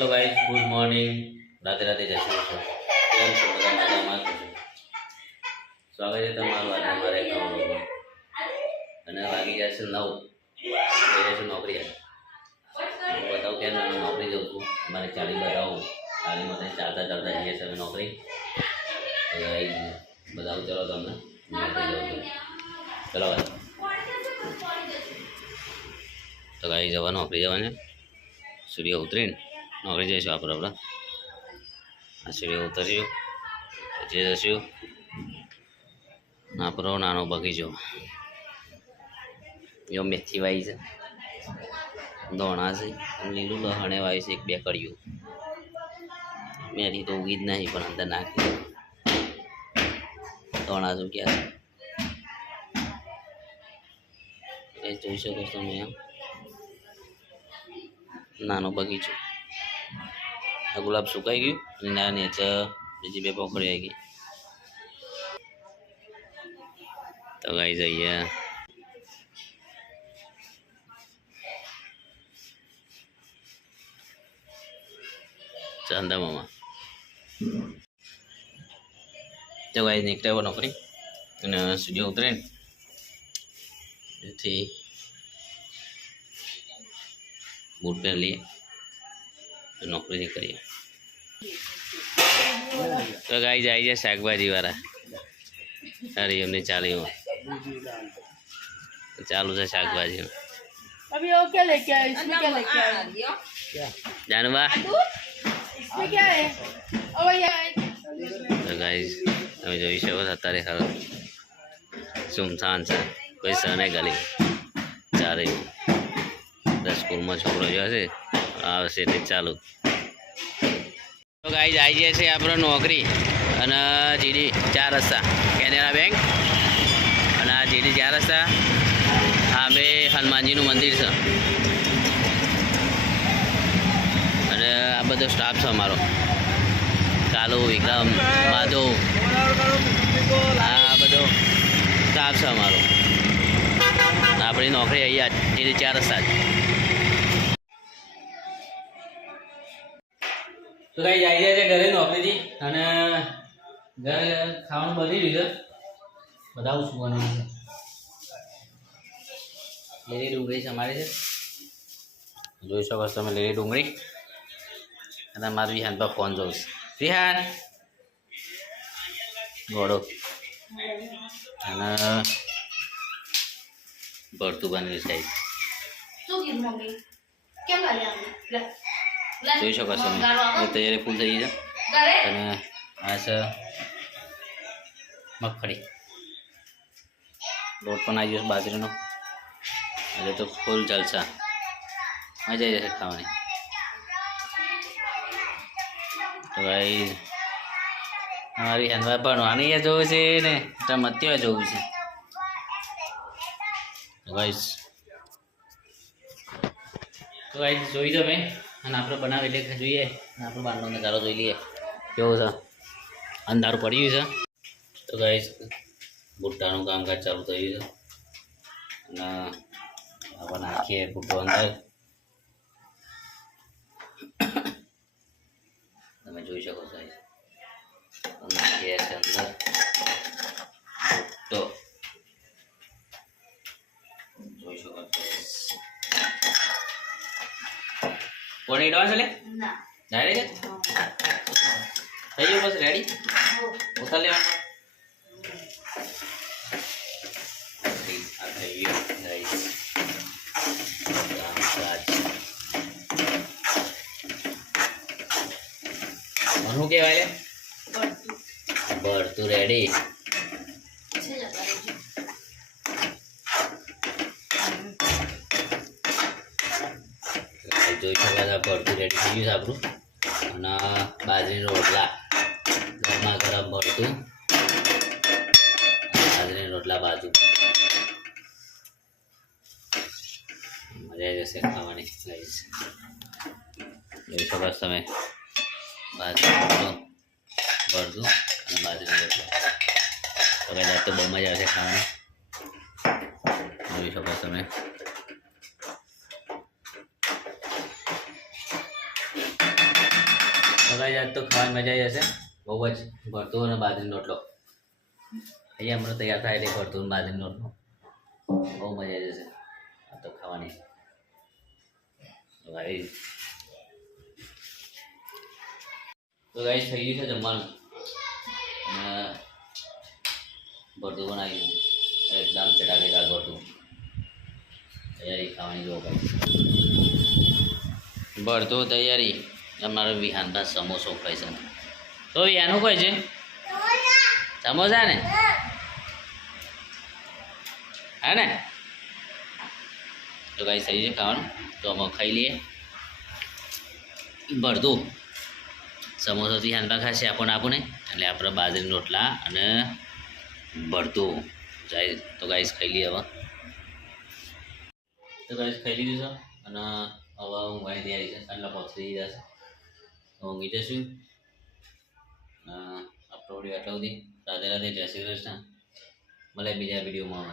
Hello guys, good morning. રાતે રાતે જય શ્રી કૃષ્ણ. કેમ છો બધા? મજામાં છો? સ્વાગત છે તમારું આજે મારા એક નવા વ્લોગમાં. અને વાગી ગયા છે 9. જઈએ છે નોકરી. હું બતાવું કે હું નોકરી જાઉં છું. મારે ચાલી બતાવું. ચાલીમાં ચાલતા ચાલતા જઈએ છીએ અમે નોકરી. બતાવું ચલો તમને નોકરી જાઉં છું. ચલો ભાઈ. તો ગાઈ જવા નોકરી જવાને સૂર્ય ઉતરીને નોકરી જઈશું આપણે. આ સૂર્ય ઉતર્યું પછી જઈશું આપણો નાનો બગીચો. જો મેથી વાવી છે, દોણા છે, લીલું લહણે વાવી છે, 1-2 કર્યું. મેથી તો ઉગી જ નહીં પણ અંદર નાખી દોણા શું ક્યાં છે એ જોઈ શકો છો તમે. નાનો બગીચો. આ ગુલાબ સુકાઈ ગયું અને ના નીચે બીજી 2 પોખરી આવી ગઈ. તો ગાઈ જઈએ ચાંદા મામા. તો ગાઈ નીકળ્યા નોકરી અને સૂર્ય ઉતરે ને એથી બૂટ પહેર લઈએ તો નોકરી નીકળીએ. તો ગાઈ જાય છે શાકભાજી વાળા. અરે એમની ચાલીમાં चालू से शाकभाजी अभी वो क्या लेके आए? इसमें क्या लेके आए? जानवा इसमें क्या है? ओ यार तो गाइस તમે જોઈ શકો છો અત્યારે હાલ સુમસાન છે, કોઈ સને ગલી ચારે સ્કૂલમાં છોકરો જો હશે આવશે તે ચાલુ. તો ગાઈસ આવી જાય છે આપણે નોકરી અને જીડી 4 રસ્તા કેનેરા બેંક અને આ જીડી 4 રસ્તા સામે હનુમાનજીનું મંદિર છે અને આ બધો સ્ટાફ છે અમારો. કાલુ, વિક્રમ, માધવ, આ બધો સ્ટાફ છે અમારો. આપણી નોકરી અહીંયા જીડી 4 રસ્તા. તો કઈ જાય છે ઘરે નોકરીથી અને ઘરે ખાવાનું બની રહ્યું છે. બતાવું શું બન્યું છે. લીલી ડુંગળી છે અમારી છે, જોઈ શકો છો તમે લીલી ડુંગળી. અને મારું વિહાન પર ફોન જોઉં છું. વિહાન ઘોડો અને ભરતું બનેલું છે. જોઈ શકો છો તમે તૈયારી ફૂલ થઈ છે. અને આ છે મગફળી. લોટ પણ આવી જશે બાજરીનો. એટલે તો ફૂલ જલસા, મજા આવી જશે ખાવાની. તો ભાઈ અમારી હેન્ડવા ભણવાની જોવું છે ને મત્યા જોવું છે ગાઈસ. તો ગાઈસ જોઈ તમે અને આપણે બનાવી એટલે જોઈએ. આપણો બહારનો નજારો જોઈ લઈએ કેવો છે. અંધારું પડ્યું છે. તો ગાઈસ ભૂટ્ટાનું કામકાજ ચાલુ થયું છે અને આપણે નાખીએ ભૂટ્ટો અંદર. તમે જોઈ શકો છો નાખીએ છે અંદર ભૂટ્ટો. જોઈ શકો છો કોણ એડવાન્સ લે ડાયરેક્ટ થઈ ગયું બસ રેડી ઉતાર લેવાનું. શું કહેવાય ભરતું રેડી. જોઈ શકો છો ભરતું રેડી થઈ ગયું છે આપણું. અને બાજરીનો રોટલા ગરમા ગરમ ભરતું બાજરીના રોટલા બાજુ મજા આવી જશે ખાવાની. જોઈ શકો છો તમે બાજરીનો રોટલો ભરતું અને બાજરીનો રોટલો. તો કદાચ તો બહુ મજા આવશે ખાવાની. જોઈ શકો છો તમે. ગાઈસ આજ તો ખાવાની મજા આવી જશે બહુ જ ભરતું અને બાજરીનો રોટલો અહીંયા હમણાં તૈયાર થાય એટલે ભરતું અને બાજરીનો રોટલો બહુ મજા આવી જશે આ તો ખાવાની તો ગાઈસ થઈ ગયું છે જમવાનું અને ભરતું બનાવી એકદમ ચટાકેદાર ભરતું તૈયારી ખાવાની જો ગાઈસ ભરતું તૈયારી અમારે વિહાનભાઈ સમોસો ખાય છે તો એનું કોઈ છે સમોસા ને હે ને તો ગાઈસ થઈ છે ખાવાનું તો અમે ખાઈ લઈએ ભરતું સમોસાથી હાંડવા ખાશે આપણને આપું ને એટલે આપણે બાજરીના રોટલા અને ભરતું જાય તો ગાઈસ ખાઈ લઈએ હવે તો ગાઈસ ખાઈ લીધું છે અને હવે ઊંઘવાની તૈયારી છે એટલે પહોંચી જશે તો ઊંઘી જશું આપણો વિડીયો આટલા સુધી રાધે રાધે જય શ્રી કૃષ્ણ મળે બીજા વિડીયોમાં